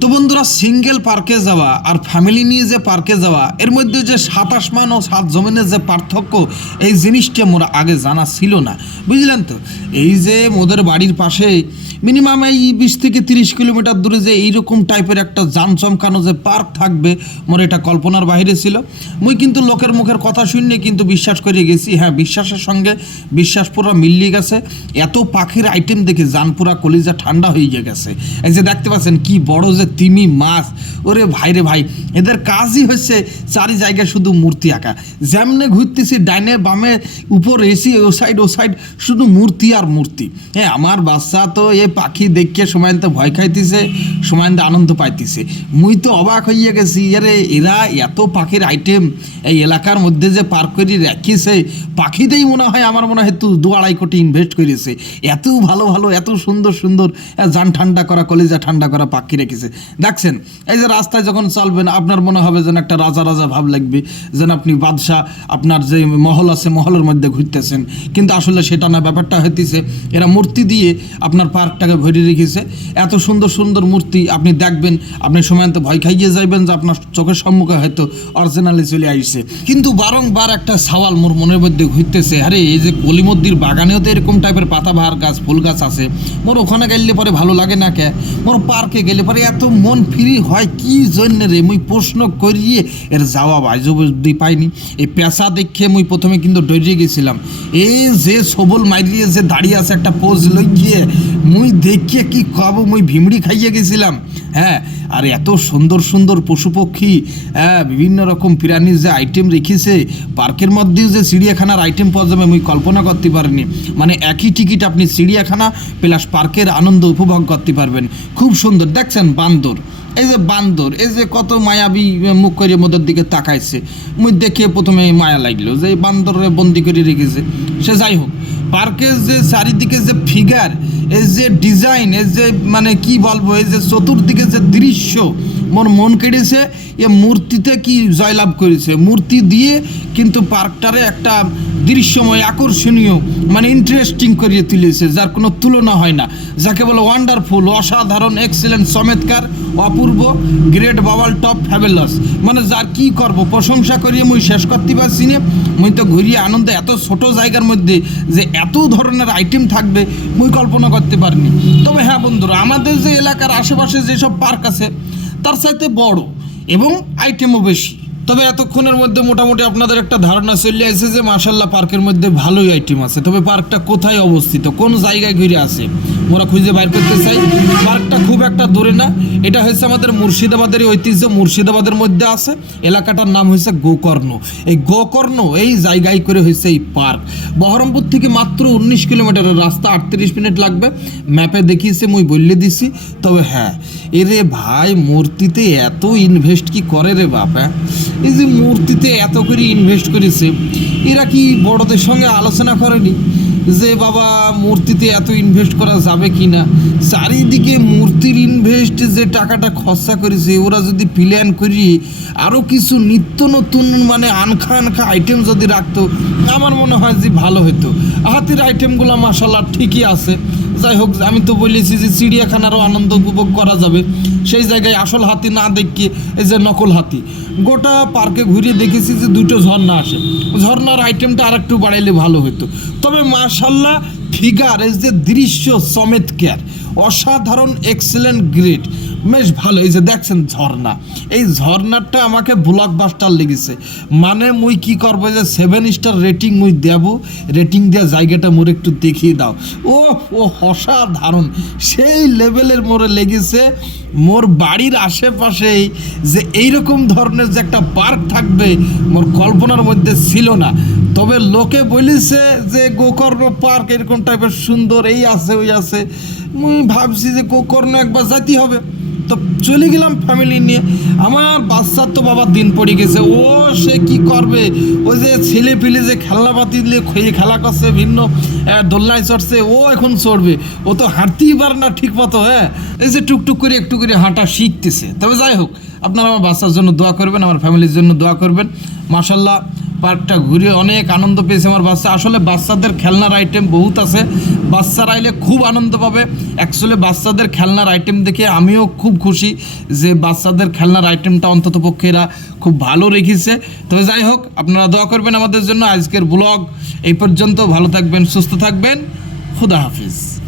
তো বন্ধুরা সিঙ্গেল পার্কে যাওয়া আর ফ্যামিলি নিয়ে যে পার্কে যাওয়া, এর মধ্যে যে সাত আসমান ও সাত জমিনের যে পার্থক্য, এই জিনিসটা মোরা আগে জানা ছিল না। বুঝলেন তো? এই যে মোদের বাড়ির পাশে মিনিমাম এই বিশ থেকে তিরিশ কিলোমিটার দূরে যে এইরকম টাইপের একটা যান চমকানো যে পার্ক থাকবে, মোর এটা কল্পনার বাইরে ছিল। মুই কিন্তু লোকের মুখের কথা শুনে কিন্তু বিশ্বাস করে গেছি হ্যাঁ বিশ্বাসের সঙ্গে বিশ্বাস পুরো মিলিয়ে গেছে এত পাখির আইটেম দেখে জান পুরা কলিজা ঠান্ডা হয়ে গেছে। এই যে দেখতে পাচ্ছেন কি বড় যে তিমি মাছ। ওরে ভাই রে ভাই, এদের কাজই হচ্ছে চারি জায়গায় শুধু মূর্তি আঁকা। যেমনে ঘুরতেছি ডাইনে বামে, উপর এসি, ও সাইড ও সাইড শুধু মূর্তি আর মূর্তি। হ্যাঁ আমার বাচ্চা তো এ পাখি দেখে সময়তে ভয় খাইতেছে সময়তে আনন্দ পাইতেছে। মুই তো অবাক হইয়া গেছি, আরে এরা এত পাখির আইটেম এই এলাকার মধ্যে যে পার্ক করে রাখিছে পাখিতেই মনে হয় আমার মনে হয় তু দু আড়াই কোটি ইনভেস্ট করেছে এত ভালো ভালো, এত সুন্দর সুন্দর যান ঠান্ডা করা, কলিজা ঠান্ডা করা পাখি রেখেছে। দেখছেন, এই যে রাস্তায় যখন চলবেন, আপনার মনে হবে যেন একটা রাজা রাজা ভাব লাগবে, যেন আপনি বাদশাহ, আপনার যে মহল আছে, মহলের মধ্যে ঘুরতেছেন। কিন্তু আসলে সেটা না, ব্যাপারটা হইতেছে, এরা মূর্তি দিয়ে আপনার পার্কটাকে ভরে রেখেছে। এত সুন্দর সুন্দর মূর্তি আপনি দেখবেন, আপনি সময়ন্ত ভয় খাইয়ে যাইবেন যে আপনার চোখের সম্মুখে হয়তো অরিজিনালি চলে আইছে কিন্তু বারংবার একটা সওয়াল মোর মনের মধ্যে ঘুরতেছে আরে এই যে কলিমদ্দির বাগানেও তো এরকম টাইপের পাতাবাহার গাছ, ফুল গাছ আছে। মোর ওখানে গেলে পরে ভালো লাগে না কে? মোর পার্কে গেলে পরে এত মন ফ্রি হয়, কি জন্য রে? মুই প্রশ্ন করিয়ে এর যাওয়া অবধি পাইনি। এই পেশা দেখে মুই প্রথমে কিন্তু ডরিয়ে গেছিলাম। এই যে সবল মাইরিয়ে যে দাঁড়িয়ে আছে একটা পোজ লই গিয়ে মুই দেখিয়ে কি কব মুই ভিমড়ি খাইয়ে গেছিলাম। হ্যাঁ আর এত সুন্দর সুন্দর পশু পক্ষী হ্যাঁ বিভিন্ন রকম প্রাণীর যে আইটেম রেখেছে, পার্কের মধ্যেও যে চিড়িয়াখানার আইটেম পাওয়া যাবে মুই কল্পনা করতে পারিনি। মানে একই টিকিট আপনি চিড়িয়াখানা প্লাস পার্কের আনন্দ উপভোগ করতে পারবেন। খুব সুন্দর। দেখছেন, বান্দর। এই যে বান্দর, এই যে কত মায়াবী মুখ করে মোদের দিকে তাকাইছে। মুই দেখে প্রথমে মায়া লাগল যে বান্দরে বন্দি করে রেখেছে। সে যাই হোক পার্কের যে চারিদিকে যে ফিগার এর যে ডিজাইন এর যে মানে কি বলব এই যে চতুর্দিকে যে দৃশ্য, মোর মন কেড়েছে এ মূর্তিতে কি জয়লাভ করেছে। মূর্তি দিয়ে কিন্তু পার্কটারে একটা দৃশ্যময়, আকর্ষণীয় মানে ইন্টারেস্টিং করিয়ে তুলেছে, যার কোনো তুলনা হয় না। যাকে বলে ওয়ান্ডারফুল অসাধারণ এক্সিলেন্ট চমৎকার, অপূর্ব গ্রেট বাওয়াল টপ ফ্যাবেলাস মানে যার কি করব? প্রশংসা করিয়ে মুই শেষ করতে পারছি না। মুই তো ঘুরিয়ে আনন্দ এত ছোট জায়গার মধ্যে যে এত ধরনের আইটেম থাকবে, মুই কল্পনা করতে পারিনি। তবে হ্যাঁ বন্ধুরা, আমাদের যে এলাকার আশেপাশে যেসব পার্ক আছে, তার সাথে বড় এবং আইটেমও বেশি। তবে এতক্ষণের মধ্যে মোটামুটি আপনাদের একটা ধারণা চলে আসে যে মার্শাল্লাহ পার্কের মধ্যে ভালোই আইটেম আছে। তবে পার্কটা কোথায় অবস্থিত? কোন জায়গায় ঘিরে আছে? ওরা খুঁজে বাইর করতে চাই। পার্কটা খুব একটা দূরে না। এটা হয়েছে আমাদের মুর্শিদাবাদের ঐতিহ্য। মুর্শিদাবাদের মধ্যে আছে। এলাকাটার নাম হয়েছে গোকর্ণ। এই গোকর্ণ এই জায়গায় করে হয়েছে এই পার্ক। বহরমপুর থেকে মাত্র উনিশ কিলোমিটারের রাস্তা, আটত্রিশ মিনিট লাগবে। ম্যাপে দেখিয়েছে, মুই বললে দিছি। তবে হ্যাঁ এরে ভাই, মূর্তিতে এত ইনভেস্ট কি করে রে বাপ হ্যাঁ? এই যে মূর্তিতে এত করে ইনভেস্ট করেছে, এরা কি বড়দের সঙ্গে আলোচনা করেনি? যে বাবা, মূর্তিতে এত ইনভেস্ট করা যাবে কি না চারিদিকে মূর্তির ইনভেস্ট যে টাকাটা খরচা করেছে, ওরা যদি প্ল্যান করি আরও কিছু নিত্য নতুন মানে আনখা আনখা আইটেম যদি রাখতো, আমার মনে হয় যে ভালো হতো হাতের আইটেমগুলো মাসাল্লাহ ঠিকই আছে। যাই হোক, আমি তো বলেছি যে চিড়িয়াখানারও আনন্দ উপভোগ করা যাবে। সেই জায়গায় আসল হাতি না দেখি এই যে নকল হাতি। গোটা পার্কে ঘুরিয়ে দেখেছি যে দুটো ঝর্ণা আসে। ঝর্ণার আইটেমটা আর একটু বাড়াইলে ভালো হতো তবে মার্শাল্লাহ ফিগার এই যে দৃশ্য, সমেত কেয়ার অসাধারণ এক্সেলেন্ট গ্রেট বেশ ভালো, এই যে দেখছেন ঝর্ণা। এই ঝর্ণাটা আমাকে ব্লক বাস্টার লেগেছে। মানে মুই কি করব যে সেভেন স্টার রেটিং মুই দেব রেটিং দেওয়া জায়গাটা মোর একটু দেখিয়ে দাও। ও ও অসাধারণ। সেই লেভেলের মোরে লেগেছে মোর বাড়ির আশেপাশেই যে এইরকম ধরনের যে একটা পার্ক থাকবে, মোর কল্পনার মধ্যে ছিল না। তবে লোকে বলিছে যে গোকর্ণ পার্ক এরকম টাইপের সুন্দর, এই আছে, ওই আছে। মুই ভাবছি যে গোকর্ণ একবার যাইতে হবে। তো চলে গেলাম ফ্যামিলি নিয়ে। আমার বাচ্চার তো বাবার দিন পড়ে গেছে। ও সে কি করবে? ওই যে ছেলে পিলে যে খেলনাপাতি দিয়ে খেয়ে খেলা করছে, ভিন্ন দোলনায় চড়ছে, ও এখন চড়বে। ও তো হাঁটতেই পারে না ঠিক মতো হ্যাঁ? এই যে টুকটুক করে, একটু করে হাঁটা শিখতেছে। তবে যাই হোক, আপনারা আমার বাচ্চার জন্য দোয়া করবেন, আমার ফ্যামিলির জন্য দোয়া করবেন। মাসাল্লাহ পার্কটা ঘুরে অনেক আনন্দ পেয়েছে আমার বাচ্চা। আসলে বাচ্চাদের খেলনার আইটেম বহুত আছে। বাচ্চারা আইলে খুব আনন্দ পাবে। অ্যাকচুয়ালি বাচ্চাদের খেলনার আইটেম দেখে আমিও খুব খুশি যে বাচ্চাদের খেলনার আইটেমটা অন্তত পক্ষে এরা খুব ভালো রেখেছে। তবে যাই হোক, আপনারা দোয়া করবেন আমাদের জন্য। আজকের ব্লগ এই পর্যন্ত। ভালো থাকবেন, সুস্থ থাকবেন। খুদা হাফিজ।